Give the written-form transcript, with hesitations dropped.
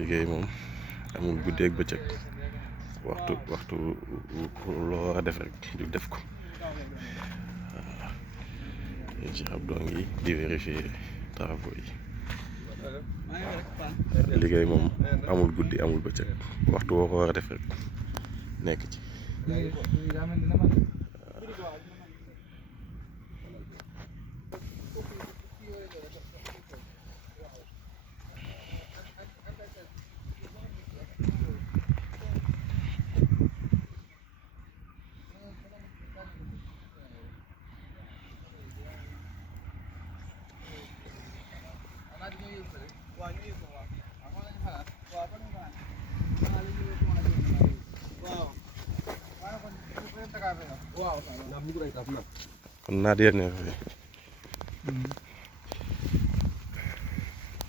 liggéey moom amul guddeeg bëccëg waxtu loo war a def rek ñu def ko waaw ñu ci xam donc yi di vérifier travaux yi liggéey moom amul guddi amul bëccëg waxtu woo ko war a def rek nekk ci. kon naat yéen